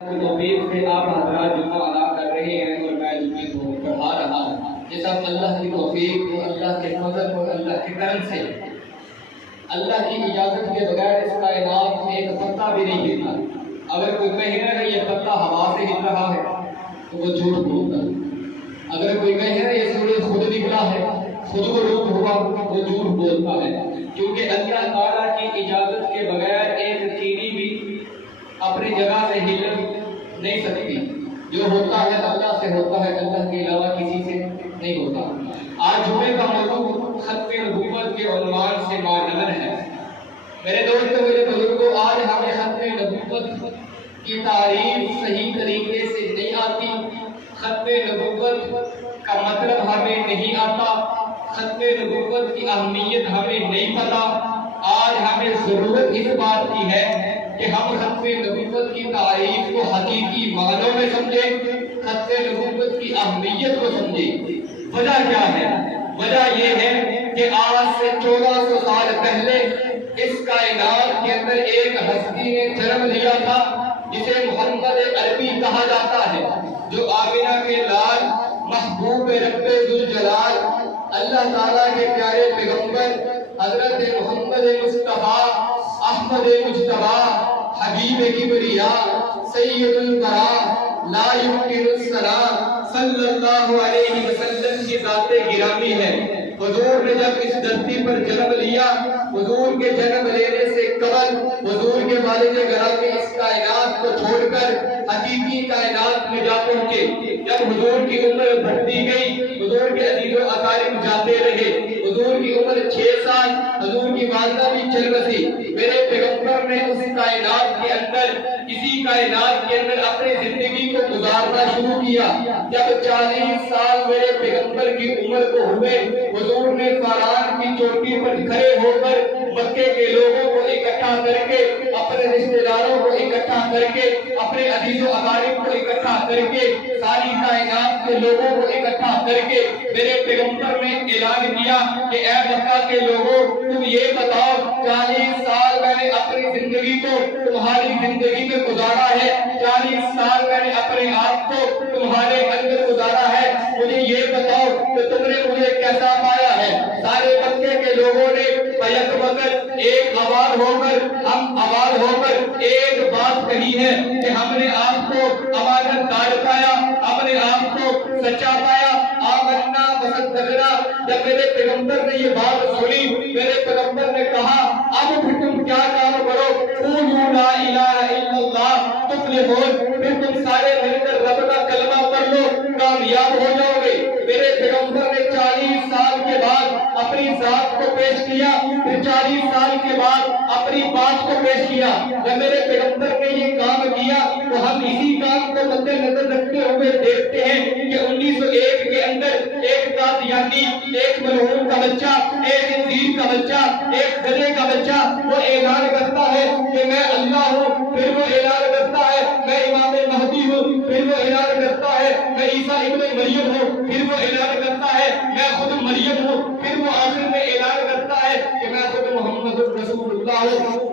توفیق سے آپ حضرات جمعہ ادا کر رہے ہیں اور میں جمعے کو پڑھا رہا ہوں۔ یہ سب اللہ کی توفیق اور اللہ کے فضل اور اللہ کے کرم سے، اللہ کی اجازت کے بغیر اس کائنات میں ایک پتا بھی نہیں ہلتا۔ اگر کوئی کہے نا یہ پتا ہوا سے ہل رہا ہے تو وہ جھوٹ بولتا ہے۔ اگر کوئی کہے نا یہ سورج خود نکلا ہے، خود غروب ہوا، وہ جھوٹ بولتا ہے، کیونکہ اللہ تعالیٰ کی اجازت کے بغیر ایک چینی بھی اپنی جگہ سے ہل نہیں سکتی۔ جو ہوتا ہے اللہ سے ہوتا ہے، اللہ کے علاوہ کسی سے نہیں ہوتا۔ آج جمعے کا موضوع ختم نبوت کے عنوان سے معنون ہے۔ میرے دوستو، میرے بزرگوں، آج ہمیں ختم نبوت کی تعریف صحیح طریقے سے نہیں آتی، ختم نبوت کا مطلب ہمیں نہیں آتا، ختم نبوت کی اہمیت ہمیں نہیں پتا۔ آج ہمیں ضرورت اس بات کی ہے کہ ہم ختم نبوت کی تعریف کو حقیقی معنوں میں سمجھیں، ختم نبوت کی اہمیت کو سمجھیں۔ وجہ کیا ہے؟ وجہ یہ ہے کہ آج سے 1400 سال پہلے اس کائنات کے اندر ایک ہستی نے جنم لیا تھا جسے محمد عربی کہا جاتا ہے، جو آمنہ کے لال، محبوب رب ذوالجلال، اللہ تعالیٰ کے پیارے پیغمبر حضرت محمد مصطفیٰ احمد مجتبیٰ حبیب کبریاء سید البراء لا یمکن السلام صلی اللہ علیہ وسلم کی ذات گرامی ہے۔ حضور نے جب اس دھرتی پر جنم لیا، حضور کے جنم لینے سے قبل حضور کے والد گرامی اس کائنات کو چھوڑ کر حقیقی کائنات میں جا پہنچے۔ جب حضور کی عمر بڑھتی گئی، حضور کے عزیز و اقارب جاتے رہے، حضور کی عمر 6 سال، حضور کی والدہ بھی چل بسی۔ میرے پیغمبر نے اس کائنات کے اندر، اسی کائنات کے اندر اپنی زندگی کو گزارنا شروع کیا۔ جب 40 سال میرے پیغمبر کی عمر کو ہوئے، حضور نے فاران کی چوٹی پر کھڑے ہو کر مکے کے لوگوں کو اکٹھا کر کے، اپنے رشتہ داروں کو اکٹھا کر کے، اپنے عزیز و اقارب کو اکٹھا کر کے، ساری کائنات کے لوگوں کو اکٹھا کر کے میرے پیغمبر نے اعلان کیا کہ اے مکہ کے لوگوں، تم یہ بتاؤ 40 سال میں نے اپنی زندگی کو تمہاری زندگی میں گزارا ہے، 40 سال میں نے اپنے آپ کو تمہارے اندر گزارا ہے، مجھے یہ بتاؤ کہ تم نے مجھے کیسا پایا ہے۔ سارے مکے کے لوگوں نے بیک وقت ایک آواز ہو کر، ہم آواز ہو کر ایک بات کہی ہے کہ ہم نے آپ کو امانت دار پایا، ہم نے آپ کو سچا پایا، آمنا وصدقنا۔ جب میرے پیغمبر نے یہ بات سنی، میرے پیغمبر نے کہا اب پھر تم کیا کام کرو، قولوا لا الہ الا اللہ تفلحون، پھر تم سارے مل کر رب کا کلمہ پڑھ لو، کامیاب ہو جاؤ گے۔ میرے پیغمبر نے 40 سال کے بعد اپنی ذات کو پیش کیا، پھر 40 سال کے بعد اپنی بات کو پیش کیا۔ جب میرے پیغمبر نے یہ کام کیا تو ہم اسی کام کو مد نظر رکھتے ہوئے دیکھتے ہیں کہ 1901 کے اندر ایک قادیانی، ایک ملعون کا بچہ، ایک خنزیر کا بچہ، ایک گدھے کا بچہ، وہ اعلان کرتا ہے کہ میں اللہ ہوں، پھر وہ اعلان کرتا ہے میں امام مہدی ہوں، پھر وہ اعلان کرتا ہے میں عیسیٰ ابن مریم ہوں، پھر وہ اعلان کرتا ہے میں خود مریم ہوں، پھر وہ آخر میں اعلان کرتا ہے کہ میں خود محمد رسول اللہ ہوں۔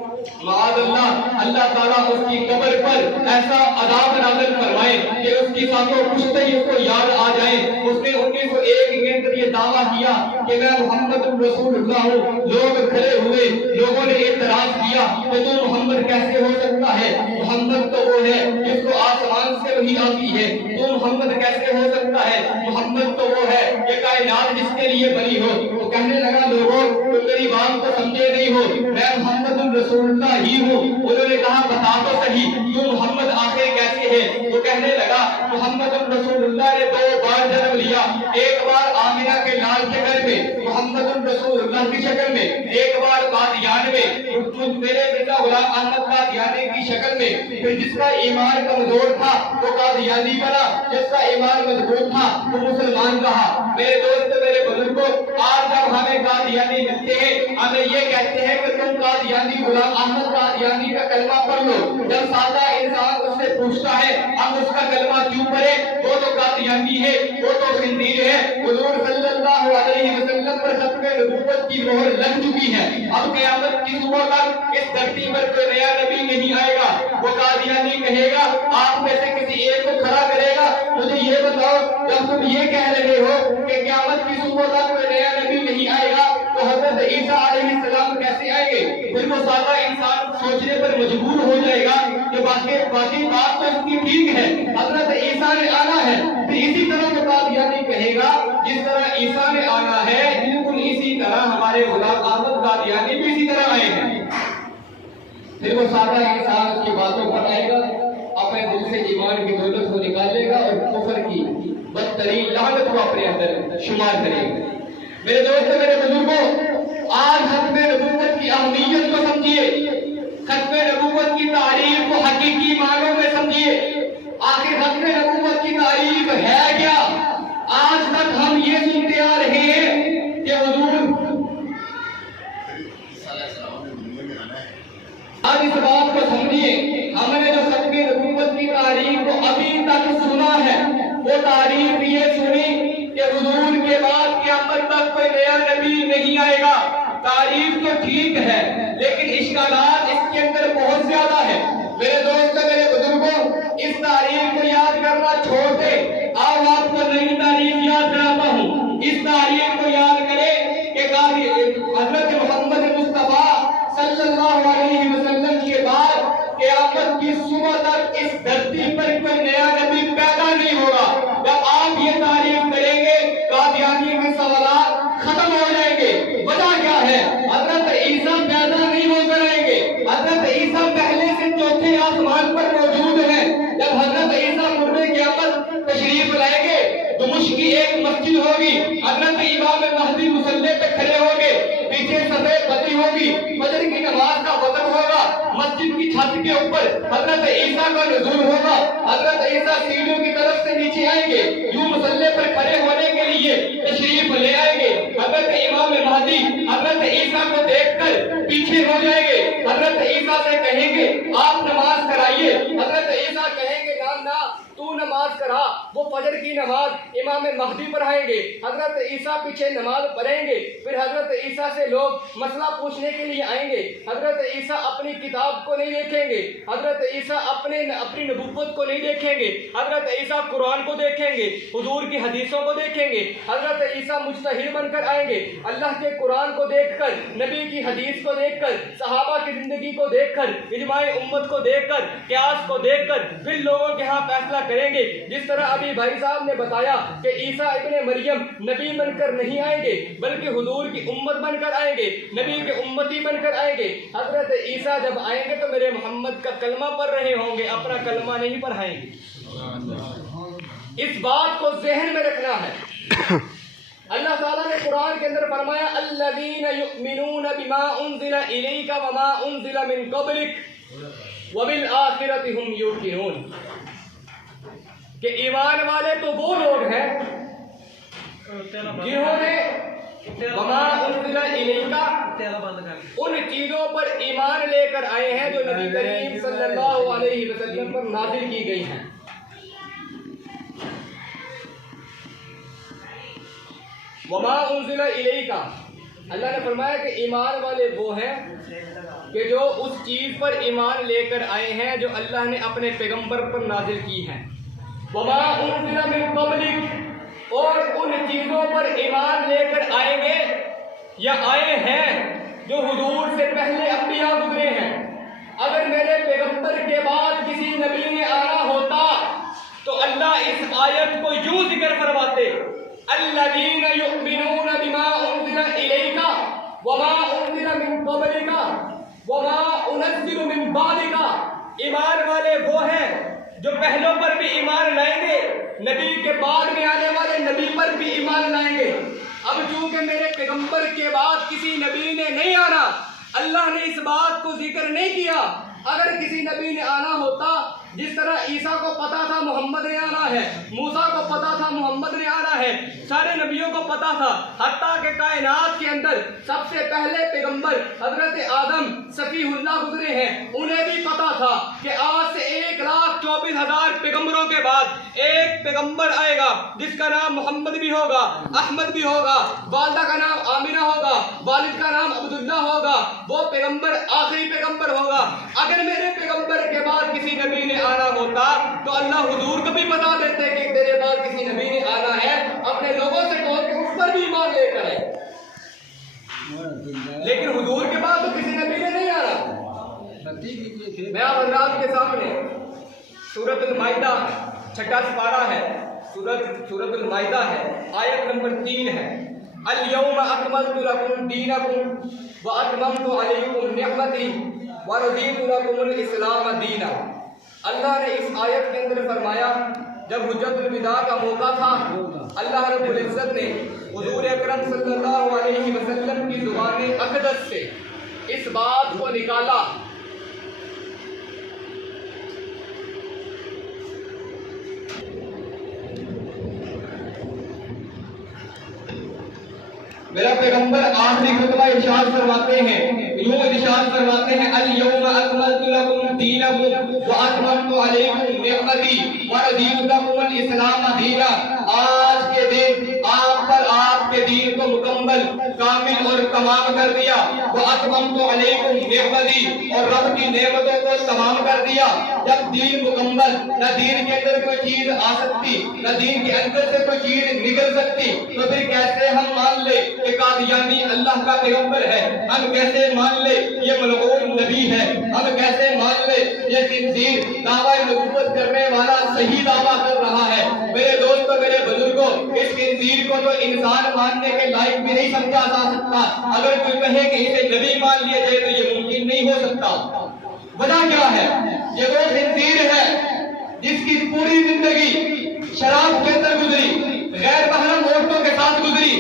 معاذ اللہ، اللہ تعالیٰ اس کی قبر پر ایسا عذاب نازل فرمائے کہ اس کی ساتوں پشتے اس کو یاد آ جائیں۔ اس نے 1901 کے اندر یہ دعویٰ کیا کہ میں محمد رسول اللہ ہوں۔ لوگ کھڑے ہوئے، لوگوں نے اعتراض کیا کہ تو محمد کیسے ہو سکتا ہے، محمد تو وہ ہے جس کو آسمان سے وحی آتی ہے، تو محمد کیسے ہو سکتا ہے، محمد تو وہ ہے یہ کائنات جس کے لیے بنی ہو۔ تو کہنے لگا لوگوں تم میری بات کو سمجھے نہیں ہو، میں محمد رسول اللہ ہی ہوں۔ انہوں نے کہا بتا تو صحیح تو محمد آخر کیسے ہے؟ تو کہنے لگا محمد رسول اللہ نے 2 بار جنم لیا، ایک بار آمنہ کے لال کے گھر میں محمد رسول اللہ کی شکل میں، ایک بار قادیان میں میرے بیٹا غلام احمد قادیانی کی شکل میں۔ پھر جس کا ایمان کمزور تھا وہ قادیانی بنا، جس کا ایمان مضبوط تھا وہ مسلمان رہا۔ میرے دوست، میرے بزرگوں، آج جب ہمیں قادیانی ملتے ہیں ہمیں یہ کہتے ہیں کہ تم قادیانی غلام احمد قادیانی کا کلمہ پڑھ لو۔ جب سادہ انسان اس سے پوچھتا ہے ہم اس کا کلمہ کیوں پڑھیں، وہ تو قادیانی ہے، وہ تو خنزیر ہے۔ حضور صلی اللہ علیہ وسلم پر ختم نبوت کی مہر لگ چکی ہے۔ اب قیامت کی صبح تک اس دھرتی پر کوئی نیا نبی نہیں آئے گا۔ وہ قادیانی کہے گا آپ یہ کہہ رہے ہو کہ قیامت کی صبح تک کوئی نیا نبی نہیں آئے گا تو حضرت عیسیٰ علیہ السلام کیسے آئیں گے؟ پھر وہ سادہ انسان سوچنے پر مجبور ہو جائے گا کہ باقی بات تو اس کی ٹھیک ہے، حضرت عیسیٰ نے آنا ہے، پھر اسی طرح وہ قادیانی کہے گا جس طرح عیسیٰ نے آنا ہے بالکل اسی طرح ہمارے غلام احمد قادیانی بھی اسی طرح آئے ہیں۔ پھر وہ سادہ انسان اس کی باتوں پر آئے گا، اپنے دل سے ایمان کی دولت کو نکالے گا اور کفر کی بدترین لعنت کو اپنے اندر شمار کرے گا۔ میرے دوستوں، میرے بزرگوں، آج ختم نبوت کی اہمیت کو سمجھیے، ختم نبوت کی تعریف کو حقیقی معنوں میں سمجھیے۔ آخر ختم نبوت کی تعریف ہے کیا؟ آج تک ہم یہ سنتے آ رہے ہیں کہ حضور، آج اس بات کو سمجھیے، ہم نے جو ختم نبوت کی تعریف کو ابھی تک سنا ہے وہ تعریف یہ سنی کہ حضور کے بعد قیامت تک کوئی نیا نبی نہیں آئے گا۔ تعریف تو ٹھیک ہے لیکن اشکالات اس کے اندر بہت زیادہ ہے۔ میرے دوستوں، میرے بزرگوں، اس تعریف کو یاد کرنا چھوڑ دے، آؤ آپ کو نئی تعریف یاد کراتا ہوں۔ اس تعریف کو یاد کرے کہ حضرت محمد مصطفیٰ صلی اللہ علیہ وسلم کے بعد قیامت کی صبح تک اس دھرتی پر کوئی نیا نبی پیدا نہیں ہوگا۔ جب آپ یہ تعریف کریں گے قادیانی کے سوالات ختم ہو جائیں گے۔ وجہ کیا ہے؟ حضرت عیسیٰ پیدا نہیں ہو کر آئیں گے، حضرت عیسیٰ پہلے سے چوتھے آسمان پر موجود ہیں۔ جب حضرت عیسیٰ مردے قیامت تشریف لائیں گے دمشق کی ایک مسجد ہوگی، حضرت امام مہدی مصلی پہ کھڑے ہوں گے، پیچھے سفید بتی ہوگی، فجر کی نماز کا وقت ہوگا، مسجد کی چھت کے اوپر حضرت عیسیٰ کا نزول ہوگا، حضرت عیسیٰ سیڑھیوں کی طرف سے نیچے آئیں گے، یوں مصلی پر کھڑے ہونے کے لیے تشریف لے آئیں گے۔ حضرت امام مہدی حضرت عیسیٰ کو دیکھ کر پیچھے ہو جائیں گے، حضرت عیسیٰ سے کہیں گے آپ نماز کرائیے، حضرت عیسیٰ کہیں گے نہ تو نماز کرا، وہ فجر کی نماز امام مہدی پڑھائیں گے، حضرت عیسیٰ پیچھے نماز پڑھیں گے، پھر حضرت عیسیٰ سے لوگ مسئلہ پوچھنے کے لیے آئیں گے، حضرت عیسیٰ اپنی کتاب کو نہیں دیکھیں گے، حضرت عیسیٰ اپنی نبوت کو نہیں دیکھیں گے، حضرت عیسیٰ قرآن کو دیکھیں گے، حضور کی حدیثوں کو دیکھیں گے، حضرت عیسیٰ مجتہد بن کر آئیں گے، اللہ کے قرآن کو دیکھ کر، نبی کی حدیث کو دیکھ کر، صحابہ کی زندگی کو دیکھ کر، اجماع امت کو دیکھ کر، قیاس کو دیکھ کر پھر لوگوں کے ہاں فیصلہ کریں گے۔ جس طرح ابھی بھائی صاحب نے بتایا کہ عیسیٰ ابن مریم نبی بن کر نہیں آئیں گے بلکہ حضور کی امت بن کر آئیں گے، نبی کے امتی بن کر آئیں گے۔ حضرت عیسیٰ جب آئیں گے تو میرے محمد کا کلمہ پڑھ رہے ہوں گے، اپنا کلمہ نہیں پڑھائیں گے۔ اس بات کو ذہن میں رکھنا ہے۔ اللہ تعالیٰ نے قرآن کے اندر فرمایا الذین یؤمنون بما انزل الیک وما انزل من قبلک وبالآخرۃ ہم یوقنون، کہ ایمان والے تو وہ لوگ ہیں جنہوں نے وما انزل الیک ان چیزوں پر ایمان لے کر آئے ہیں جو نبی کریم صلی اللہ علیہ وسلم پر نازل کی گئی ہیں۔ وما انزل الیک، اللہ نے فرمایا کہ ایمان والے وہ ہیں کہ جو اس چیز پر ایمان لے کر آئے ہیں جو اللہ نے اپنے پیغمبر پر نازل کی ہے۔ وما انزل من قبلک، اور ان چیزوں پر ایمان لے کر آئیں گے یا آئے ہیں جو حضور سے پہلے انبیاء گزرے ہیں۔ اگر میرے پیغمبر کے بعد کسی نبی نے آنا ہوتا تو اللہ اس آیت کو یوں ذکر فرماتے الذین یؤمنون بما انزل الیک وما انزل من قبلک وما انزل من بعدک، ایمان والے وہ ہیں جو پہلوں پر بھی ایمان لائیں گے، نبی کے بعد میں آنے والے نبی پر بھی ایمان لائیں گے۔ اب چونکہ میرے پیغمبر کے بعد کسی نبی نے نہیں آنا، اللہ نے اس بات کو ذکر نہیں کیا۔ اگر کسی نبی نے آنا ہوتا، جس طرح عیسیٰ کو پتا تھا محمد نے آنا ہے، موسیٰ کو پتا تھا محمد نے آنا ہے، سارے نبیوں کو پتا تھا، حتیٰ کہ کائنات کے اندر سب سے پہلے پیغمبر حضرت آدم صفی اللہ گزرے ہیں، انہیں بھی پتا تھا کہ آج سے 1,24,000 پیغمبروں کے بعد ایک پیغمبر آئے گا جس کا نام محمد بھی ہوگا، احمد بھی ہوگا، والدہ کا نام آمینہ ہوگا، والد کا نام عبداللہ ہوگا، وہ پیغمبر آخری پیغمبر ہوگا۔ اگر میرے پیغمبر کے بعد کسی نبی نے آنا ہوتا تو اللہ حضور کو بھی بتا دیتے کہ تیرے بعد کسی نبی نے آنا ہے، اپنے لوگوں سے کہو کہ اس پر بھی ایمان لے کر آئے۔ لیکن حضور کے بعد تو کسی نبی نے نہیں آنا۔ میں آپ حضرات کے سامنے سورۃ المائدہ 6واں سپارہ ہے، سورۃ المائدہ ہے، آیت نمبر 3 ہے۔ الیوم اکملت لکم دینکم واتممت علیکم نعمتی ورضیت لکم الاسلام دینا۔ اللہ نے اس آیت کے اندر فرمایا جب حجت الوداع کا موقع تھا، اللہ رب العزت نے حضور اکرم صلی اللہ علیہ وسلم کی زبان اقدس سے اس بات کو نکالا میرا پیغمبر آخری خطبہ ارشاد فرماتے ہیں، یوں ارشاد فرماتے ہیں الیوم اکملت لکم دینکم واتممت علیکم نعمتی ورضیت لکم الاسلام دینا۔ آج کے دن آپ پر آپ کے دین کو مکمل، کامل اور تمام کر دیا۔ واتممت علیکم نعمتی، اور رب کی نعمتوں کو تمام کر دیا۔ جب دین مکمل، نہ دین کے اندر کوئی چیز آ سکتی، نہ دین کے اندر سے کوئی چیز نکل سکتی، تو پھر کیسے ہم مان لے کہ قادیانی اللہ کا پیغمبر ہے؟ ہم کیسے مان لے یہ ملعون نبی ہے؟ ہم کیسے مان لے یہ خنزیر دعویٰ نبوت کرنے والا صحیح دعویٰ کر رہا ہے؟ میرے دوستوں، میرے بزرگوں، اس خنزیر کو تو انسان ماننے کے لائق بھی نہیں سمجھا جا سکتا۔ اگر کوئی کہے کہ اسے نبی مان لیا جائے تو یہ ممکن نہیں ہو سکتا۔ وجہ کیا ہے؟ یہ وہ خنزیر ہے جس کی پوری زندگی شراب کے اندر گزری، غیر محرم عورتوں کے ساتھ گزری،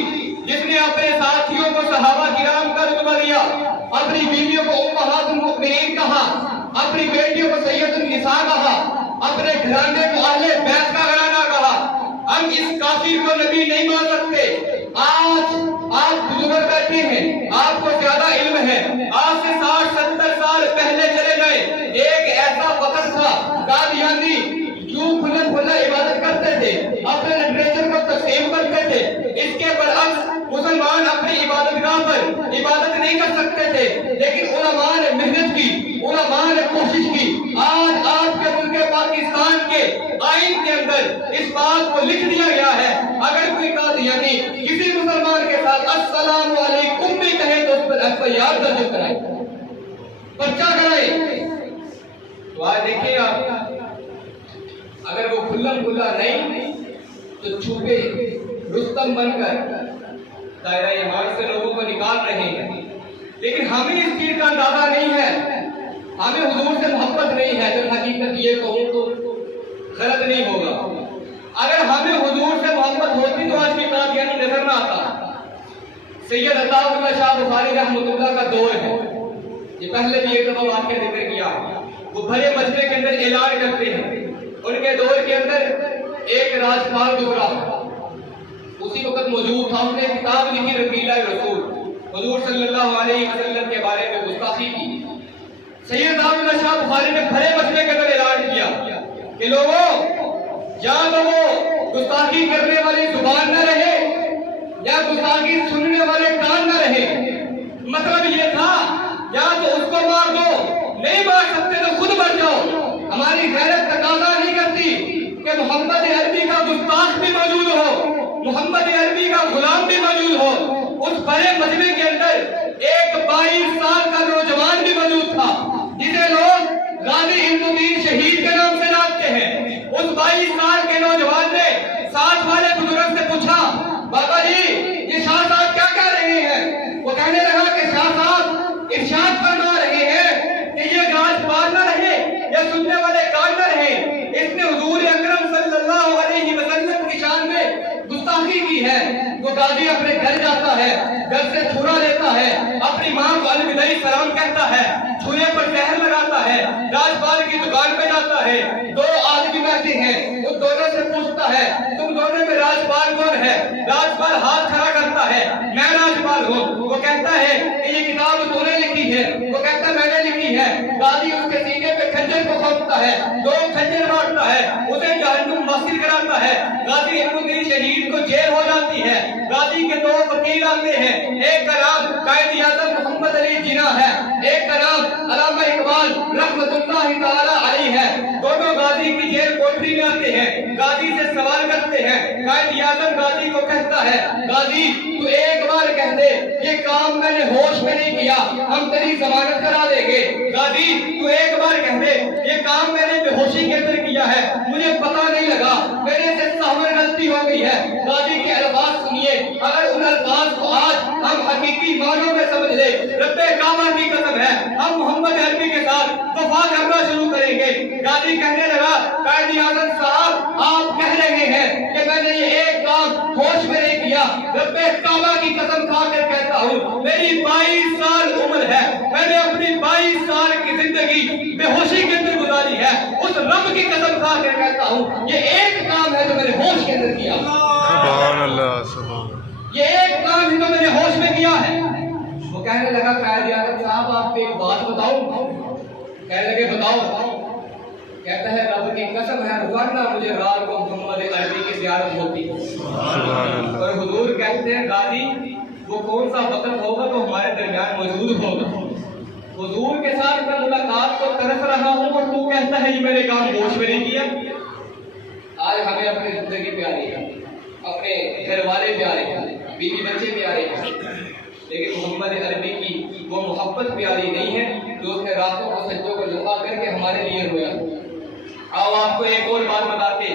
جس نے اپنے ساتھیوں کو صحابہ کرام کا رتبہ دیا، اپنی بیویوں کو امہات المؤمنین کہا، اپنی بیٹیوں کو سید النساء کہا، اپنے گھرانے کو اہل بیت کا گھرانہ کہا۔ ہم اس کافر کو نبی نہیں مان سکتے۔ آج آپ بزرگ بیٹھے ہیں، آپ کو زیادہ علم ہے، آج سے 60-70 سال پہلے چلے گئے، ایک ایسا وقت تھا قادیانی جو کھلا عبادت کرتے تھے، اپنے لٹریچر کو تقسیم کرتے تھے۔ اس کے برعکس مسلمان اپنی عبادت گاہ پر عبادت نہیں کر سکتے تھے، لیکن علماء نے محنت کی، علماء نے کوشش کی۔ آج آپ کے ملک پاکستان کے آئین کے اندر اس بات کو لکھ دیا گیا ہے، اگر کوئی قادیانی کسی مسلمان کے ساتھ السلام علیکم بھی کہے تو اس پر FIR درج کرائے، پرچہ کرائے۔ تو آج دیکھیں آپ، اگر وہ کھلا نہیں تو چھپے رستم بن کر دائرہ ایمان سے لوگوں کو نکال رہے ہیں۔ لیکن ہمیں اس چیز کا اندازہ نہیں ہے، ہمیں حضور سے محبت نہیں ہے۔ تو حقیقت یہ کہوں تو غلط نہیں ہوگا، اگر ہمیں حضور سے محبت ہوتی تو آج کی قادیانی نظر نہ آتا۔ سید عطا اللہ شاہ بخاری رحمۃ اللہ کا دور ہے، یہ پہلے بھی ایک دفعہ واقعہ ذکر کیا، وہ بڑے مجمع کے اندر اعلان کرتے ہیں۔ ان کے دور کے اندر ایک راجپال گزرا، اسی وقت موجود تھا، اس نے کتاب لکھی رسیلہ رسول، حضور صلی اللہ علیہ وسلم کے بارے میں گستاخی کی۔ سید اللہ شاہ بخاری نے بڑے مجمع کے اندر اعلان کیا کہ لوگوں، یا تو وہ گستاخی کرنے والی زبان نہ رہے یا گستاخی سننے والے کان نہ رہے۔ مطلب یہ تھا یا تو اس کو مار دو، نہیں مار سکتے تو خود مر جاؤ۔ ہماری غیرت تقاضا نہیں کرتی کہ محمد عربی کا گستاخ بھی موجود ہو، محمد عربی کا غلام بھی موجود ہو۔ اس بڑے مجمع کے اندر ایک 22 سال کا نوجوان بھی موجود تھا، جسے لوگ غازی ہندودین شہید کے نام سے جانتے ہیں۔ اس 22 سال کے نوجوان نے ساتھ والے بزرگ سے پوچھا، بابا جی یہ شاہ صاحب کیا کہہ رہے ہیں؟ وہ کہنے لگا کہ شاہ صاحب ارشاد فرما رہے ہیں کہ یہ راجپال نہ رہے یا سننے والے کان نہ رہے۔ اس نے حضور اکرم صلی اللہ علیہ وسلم کی شان میں گستاخی کی ہے۔ وہ غازی اپنے گھر جاتا ہے، گھر سے چھرا لیتا ہے، اپنی ماں کو الوداعی سلام کہتا ہے، چھرے پر زہر لگاتا ہے، راجپال کی دکان پہ جاتا ہے، دو آدمی بیٹھے ہیں، ان دونوں سے پوچھتا ہے تم دونوں میں راجپال کون ہے؟ راجپال ہاتھ کھڑا کرتا ہے، میں راجپال ہوں۔ وہ کہتا ہے کہ یہ کتاب تو نے لکھی ہے، وہ کہتا ہے میں نے لکھی ہے۔ غازی اس کے سینے پہ کھنجر کو پھونکتا ہے، دو کھنجر مارتا ہے، اسے جہنم واصل کراتا ہے۔ غازی علم الدین شہید کو جیل ہو جاتی ہے، غازی کے دو وکیل آتے ہیں، ایک کا نام قائد اعظم محمد علی جناح ہے، ایک کا نام علامہ اقبال رحمۃ اللہ تعالی علیہ ہے۔ دونوں غازی کی جیل کوٹری میں آتے ہیں، غازی سے سوال کرتے ہیں۔ قائد اعظم غازی کو کہتا ہے، غازی تو ایک بار کہہ دے یہ کام میں نے ہوش میں نہیں کیا، ہم تیری ضمانت کرا دیں گے۔ غازی تو ایک بار کہہ دے یہ کام میں نے بے ہوشی کے اندر کیا ہے، مجھے پتہ نہیں لگا، میرے سے سہون غلطی ہو گئی ہے۔ غازی کے الفاظ سنیے، اگر ان الفاظ کو آج ہم حقیقی معنوں میں سمجھ لے، رب کعبہ کی قسم ہے ہم محمد عربی کے ساتھ وفا کرنا شروع کریں گے۔ غازی کہنے لگا، قائد اعظم صاحب آپ کہہ رہے ہیں کہ میں نے یہ ایک کام ہوش میں نہیں کیا، رب کعبہ کی قسم کھا کر کہتا ہوں میری 22 سال عمر ہے، میں نے اپنی 22 سال کی زندگی بے ہوشی کے اندر گزاری ہے، اس رب کی قسم کھا کر کہتا ہوں یہ ایک کام ہے جو میں نے ہوش کے اندر کیا۔ سبحان اللہ، سبحان یہ ایک کام ہے جو میں نے ہوش میں کیا ہے۔ وہ کہنے لگا، قائد اعظم صاحب آپ کو ایک بات بتاؤں؟ کہنے لگے بتاؤ۔ کہتا ہے رب کی قسم ہے ورنہ مجھے رات کو محمد عربی کی زیارت ہوتی۔ اور حضور کہتے ہیں غازی وہ کون سا وقت ہوگا تو ہمارے درمیان موجود ہوگا۔ حضور کے ساتھ میں ملاقات کو ترس رہا ہوں اور تو کہتا ہے یہ میں نے کام ہوش میں نہیں کیا۔ آج ہمیں اپنی زندگی پیاری ہے، اپنے گھر والے پیارے ہیں، بیوی بچے پیارے ہیں، لیکن محمد عربی کی وہ محبت پیاری نہیں ہے جو اس نے راتوں کو سجدوں کو جھکا کر کے ہمارے لیے رویا۔ آؤ آپ کو ایک اور بات بتا کے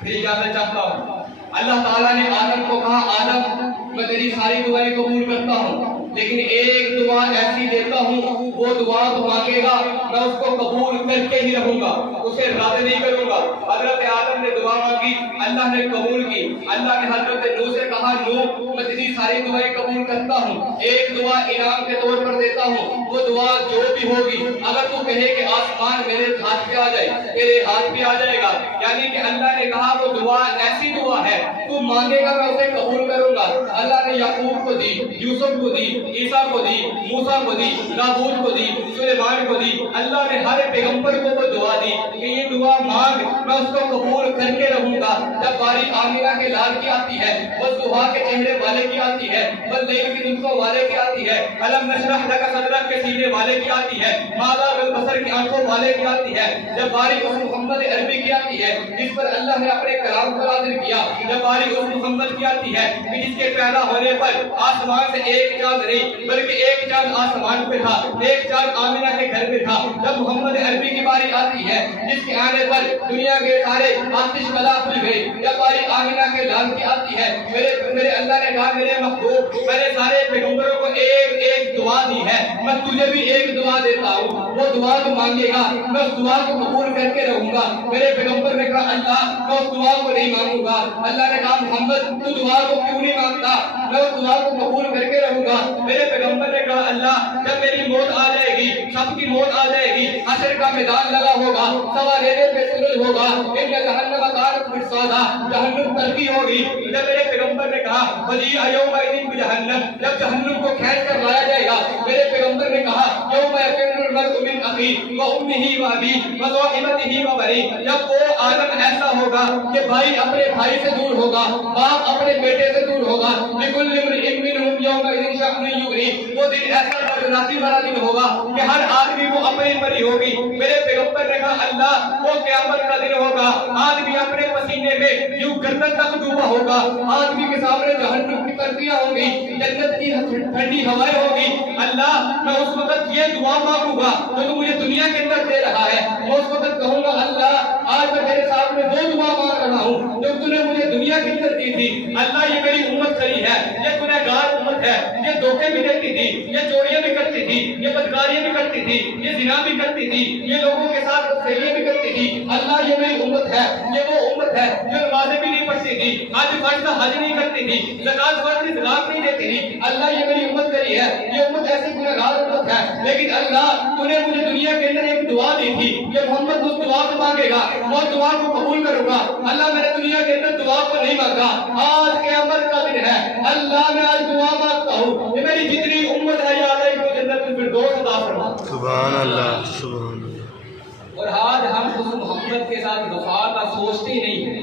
پھر اجازت چاہتا ہوں۔ اللہ تعالیٰ نے آدم کو کہا، آدم میں تیری ساری دعائیں قبول کرتا ہوں لیکن ایک دعا ایسی دیتا ہوں وہ دعا تو مانگے گا میں اس کو قبول کر کے ہی رہوں گا، اسے رد نہیں کروں گا۔ حضرت آدم نے دعا مانگی، اللہ نے قبول کی۔ اللہ نے حضرت نوح سے کہا، نوح میں تیری ساری دعائیں قبول کرتا ہوں، ایک دعا انعام کے طور پر دیتا ہوں، وہ دعا جو بھی ہوگی اگر تو کہے کہ آسمان میرے ہاتھ پہ آ جائے تیرے ہاتھ پہ آ جائے گا، یعنی کہ اللہ نے کہا وہ دعا ایسی دعا ہے تو مانگے گا میں اسے قبول کروں گا۔ اللہ نے یعقوب کو دی، یوسف کو دی، عیسیٰ کو دی، موسیٰ کو دی، داؤد کو دی، سلیمان کو دی۔ اللہ نے ہر پیغمبر کو وہ دعا دی کہ یہ دعا مانگ میں اس کو قبول کر کے رہوں گا۔ جب باری آمینہ کے لال کی آتی ہے، والضحیٰ کے چہرے والے کی آتی ہے، واللیل کی نصف والے کی آتی ہے، الم نشرح لک صدرک کے سینے والے کی آتی ہے، ماذا بالبصر کی آنکھوں والے کی آتی ہے، جب باری اس محمد عربی کی آتی ہے جس پر اللہ نے اپنے کلام کو نازل کیا، جب باری اس محمد کی آتی ہے کہ جس کے پیدا ہونے پر آسمان سے ایک چاند نہیں بلکہ ایک چاند آسمان پہ تھا، ایک چاند آمینہ کے گھر پہ تھا، جب محمد عربی کی باری آتی ہے جس کے آنے پر دنیا کے سارے آتش بلا کھل گئے، جب باری آمینہ کے لال کی آتی ہے میرے اللہ نے کہا میرے محبوب میں نے سارے پیغمبروں کو ایک ایک دعا دی ہے، میں تجھے بھی ایک دعا دیتا ہوں، وہ دعا تو مانگے گا میں اس دعا کو قبول کر کے رہوں گا۔ میرے پیغمبر نے کہا اللہ میں اس دعا کو نہیں مانگوں گا۔ اللہ نے کہا محمد تو دعا کو کیوں نہیں مانگتا؟ میں اس دعا کو قبول کر کے رہوں گا۔ میرے پیغمبر نے کہا اللہ جب میری موت آ جائے گی، سب کی موت آ جائے گی، حشر کا میدان لگا ہوگا، سوارے پہ سنل ہوگا، ان جہنم کانت مرصادا، جہنم ترکی ہوگی۔ جب میرے پیغمبر نے کہا وجیء یومئذ بجہنم، جب جہنم کو کھینچ کر لایا جائے گا، میرے پیغمبر نے کہا یوم یفر المرء من اخیہ وامہ وابیہ وصاحبتہ وبنیہ، جب وہ عالم ایسا ہوگا کہ بھائی اپنے بھائی سے دور ہوگا، باپ اپنے بیٹے سے دور ہوگا، لکل امرئ منہم یومئذ شأن یغنیہ، وہ دن ایسا برناتی والا دن ہوگا کہ ہر آدمی کو اپنی مری ہوگی۔ میرے پیغمبر نے کہا اللہ وہ قیامت کا دن ہوگا، آدمی اپنے پسینے میں یوں گردن تک ڈوبا ہوگا، آدمی کے سامنے جہنم کی ترکیاں ہوگی، جنت کی ٹھنڈی ہوائیں ہوگی۔ اللہ میں اس وقت یہ دعا مانگوں گا جو تو مجھے دنیا کے اندر دے رہا ہے، میں اس وقت کہوں گا اللہ آج میں تیرے سامنے وہ دعا مانگ رہا ہوں جو تو نے مجھے دنیا کے اندر دی تھی۔ اللہ یہ میری امت کھڑی ہے، یہ گنہگار امت ہے، یہ دھوکے بھی دیتی تھی، یہ چوریاں بھی کرتی تھی، یہ بدکاریاں بھی کرتی تھی، یہ زنا بھی کرتی تھی، یہ لوگوں کے ساتھ بدفعلیاں بھی کرتی تھی۔ اللہ یہ میری امت ہے، یہ وہ امت ہے جو نمازیں بھی نہیں پڑھتی تھی، آج فرض حج نہیں کرتی تھی، زکات فرض زکات نہیں دیتی تھی۔ اللہ یہ میری امت کری ہے، یہ امت ایسی گنہگار امت ہے، لیکن اللہ تو نے مجھے دنیا کے اندر ایک دعا دی تھی کہ محمد اس دعا کو مانگے گا وہ دعا کو قبول کروں گا۔ اللہ میں نے دنیا کے اندر دعا کو نہیں مانگا، آج قیامت کا دن ہے، اللہ میں آج دعا مانگتا ہوں کہ میری جتنی امت ہے یا اللہ کو جنت الفردوس عطا فرما۔ سبحان اللہ، سبحان اللہ۔ اور آج ہم اس محبت کے ساتھ وفا کا سوچتے ہی نہیں ہیں۔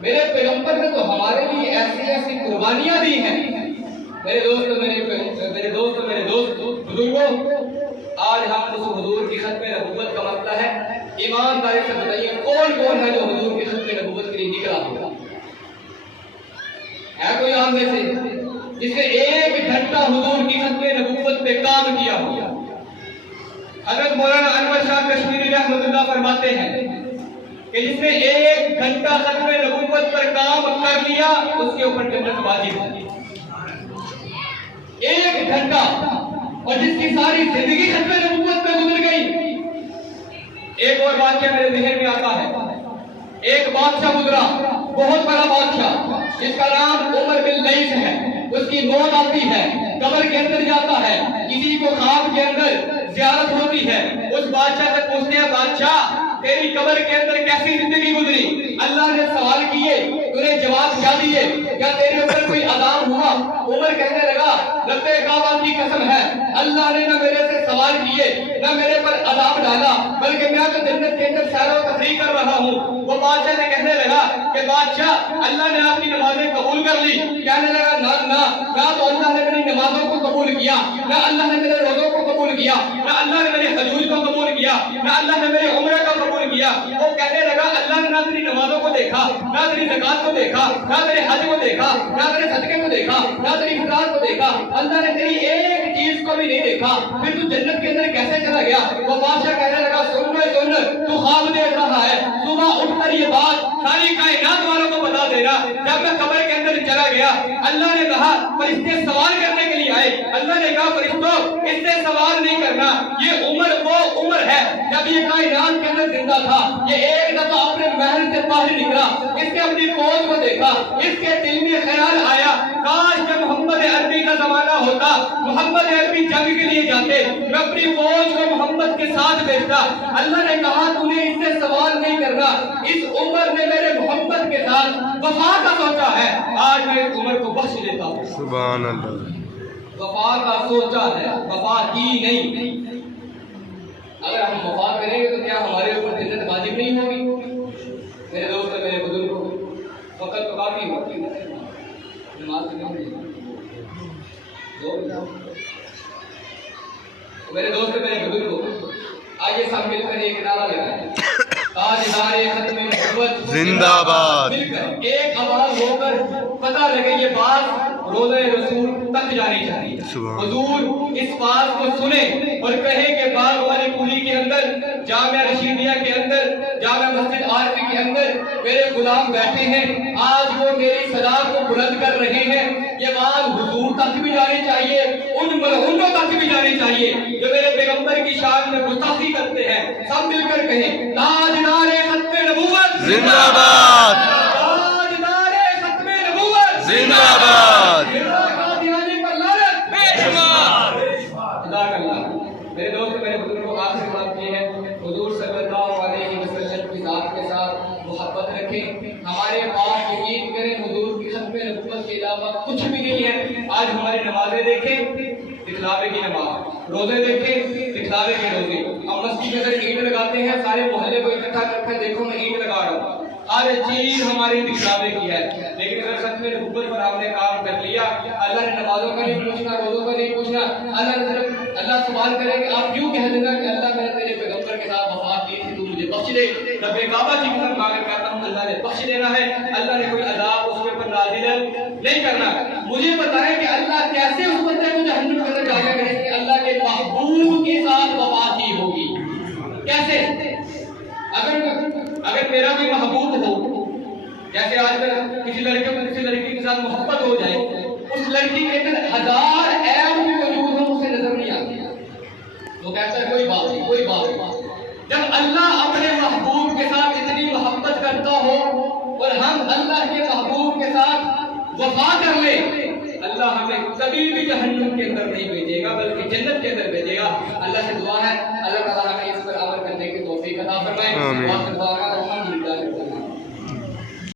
میرے پیغمبر نے تو ہمارے لیے ایسی ایسی قربانیاں دی ہیں۔ میرے دوست بزرگوں، آج ہم اس حضور کی ختم نبوت کا مسئلہ ہے، ایمانداری سے بتائیے کون کون ہے جو حضور کی ختم نبوت کے لیے نکلا ہوگا؟ ہے کوئی عام میں سے جس نے 1 گھنٹہ حضور کی ختم نبوت پہ کام کیا ہو؟ حضرت مولانا انور شاہ کشمیری رحمۃ اللہ فرماتے ہیں کہ جس نے 1 گھنٹہ ختم نبوت پر کام کر لیا اس کے اوپر جنت واجب ہے۔ 1 گھنٹہ، اور جس کی ساری زندگی ختم نبوت پہ گزر گئی۔ ایک اور واقعہ میرے ذہن میں آتا ہے، ایک بادشاہ گزرا، بہت بڑا بادشاہ جس کا نام عمر بن لئیث ہے۔ اس کی موت آتی ہے، قبر کے اندر جاتا ہے، کسی کو خواب کے اندر زیارت ہوتی ہے، اس بادشاہ سے پوچھتے ہیں بادشاہ تیری قبر کے اندر کیسی زندگی گزری؟ اللہ نے سوال کیے، تو نے جواب کیا دیے؟ کیا تیرے اوپر کوئی عذاب ہوا؟ عمر کہنے لگا رب کعبہ کی قسم ہے، اللہ نے نہ میرے سے سوال کیے نہ میرے پر عذاب ڈالا، بلکہ میں تو جنت کے اندر سیر و تفریح کر رہا ہوں۔ وہ بادشاہ سے کہنے لگا کہ بادشاہ اللہ نے آپ کی نمازیں قبول کر لی۔ کہنے لگا نہ تو اللہ نے میری نمازوں کو قبول کیا، نہ اللہ نے میرے روزوں کو قبول کیا، نہ اللہ نے میرے حجوج کو قبول کیا، نہ اللہ نے میرے عمرہ کو قبول کیا۔ وہ کہنے لگا اللہ نے نہ تیری نمازوں کو دیکھا، نہ تیری زکات کو دیکھا، نہ تیرے حج کو دیکھا، نہ تیرے صدقے کو دیکھا، نہ تیری فطرات کو دیکھا، اللہ نے تیری ایک چیز کو بھی نہیں دیکھا، پھر تو جنت کے اندر کیسے چلا گیا؟ وہ بادشاہ کہنے لگا سن تو خواب دیکھ رہا ہے، صبح اٹھ کر یہ بات ساری کائنات والوں کو بتا دینا۔ جب میں قبر کے اندر چلا گیا، اللہ نے کہا فرشتے سوال کرنے کے لیے آئے، اللہ نے کہا فرشتوں اس سے سوال نہیں کرنا، یہ عمر وہ عمر ہے جب یہ کائنات کے اندر زندہ تھا، یہ ایک دفعہ اپنے محل سے باہر نکلا، اس نے اپنی فوج کو دیکھا، اس کے دل میں خیال آیا کاش کہ محمد عربی کا زمانہ ہوتا، محمد عربی جنگ کے لیے جاتے، میں اپنی فوج کو محمد کے ساتھ بھیجتا۔ اللہ نے کہا تو نے اس سے سوال نہیں کرنا، اس عمر نے میرے محمد کے ساتھ وفا کا سوچا ہے، آج میں اس عمر کو بخش دیتا ہوں۔ سبحان اللہ۔ وفا کا سوچا ہے، وفا کی نہیں۔ اگر ہم وفا کریں گے تو کیا ہمارے اوپر جنت واجب نہیں ہوگی؟ میرے دوست میرے بزرگوں، وقت تو کافی ہوتی ہے، نماز میرے دوست میرے بزرگوں، آئیے سب مل کر ایک نعرہ لگائیں، تاجدار ختم نبوت زندہ باد۔ مل کر ایک آواز ہو کر پتہ لگے یہ بات روضہ رسول تک جانی چاہیے۔ حضور اس بات کو سنیں اور کہیں کہ باغ والی پوری کے اندر، جامعہ رشیدیہ کے اندر، جامعہ مسجد عارفی کے اندر میرے غلام بیٹھے ہیں، آج وہ میری صدا کو بلند کر رہے ہیں، یہ بات حضور تک بھی جانی چاہیے، ان ملعونوں تک بھی جانی چاہیے جو میرے پیغمبر کی شان میں گستاخی کرتے ہیں۔ سب مل کر کہیں تاجدار ختم نبوت زندہ باد، تاجدار ختم نبوت زندہ باد۔ میرے دوست میرے بزرگوں، آخری بات یہ ہے، حضور صلی اللہ علیہ وسلم کی ذات کے ساتھ محبت رکھیں، ہمارے پاس یقین کریں حضور کی ختم نبوت کے علاوہ کچھ بھی نہیں ہے۔ آج ہماری نمازیں دیکھیں، دکھلاوے کی نماز، روزے دیکھیں، دکھلاوے کے روزے۔ ہم مسجد کے اندر اینٹ لگاتے ہیں، سارے محلے کو اکٹھا کر کے دیکھو میں اینٹ لگا رہا ہوں، ہر چیز ہماری دکھلاوے کی ہے۔ لیکن اگر ختم نبوت پر آپ نے کام کر لیا، اللہ نے نمازوں کا نہیں پوچھنا، روزوں کا نہیں پوچھنا، اللہ سوال کرے کہ آپ کیوں کہہ دینا کہ اللہ میں نے تیرے پیغمبر کے ساتھ وفا کی تھی، تو مجھے بخش دے۔ رب کعبہ کی قسم کھا کر کہتا ہوں اللہ نے بخش دینا ہے، اللہ نے کوئی عذاب اس کے اوپر نازل نہیں کرنا۔ مجھے بتائیں کہ اللہ کیسے اس بندے کو جہنم کے اندر ڈالے گا جس نے اللہ کے محبوب کے ساتھ وفا کی ہوگی؟ کیسے؟ اگر میرا کوئی محبوب ہو، جیسے آج کل کسی لڑکے کو کسی لڑکی کے ساتھ محبت ہو جائے، اس لڑکی کے اندر 1000 عیب بھی موجود ہوں اسے نظر نہیں آتی، وہ کہتا ہے کوئی بات نہیں، کوئی بات نہیں۔ جب اللہ اپنے محبوب کے ساتھ اتنی محبت کرتا ہو اور ہم اللہ کے محبوب کے ساتھ وفا کر لیں، اللہ ہمیں کبھی بھی جہنم کے اندر نہیں بھیجے گا بلکہ جنت کے اندر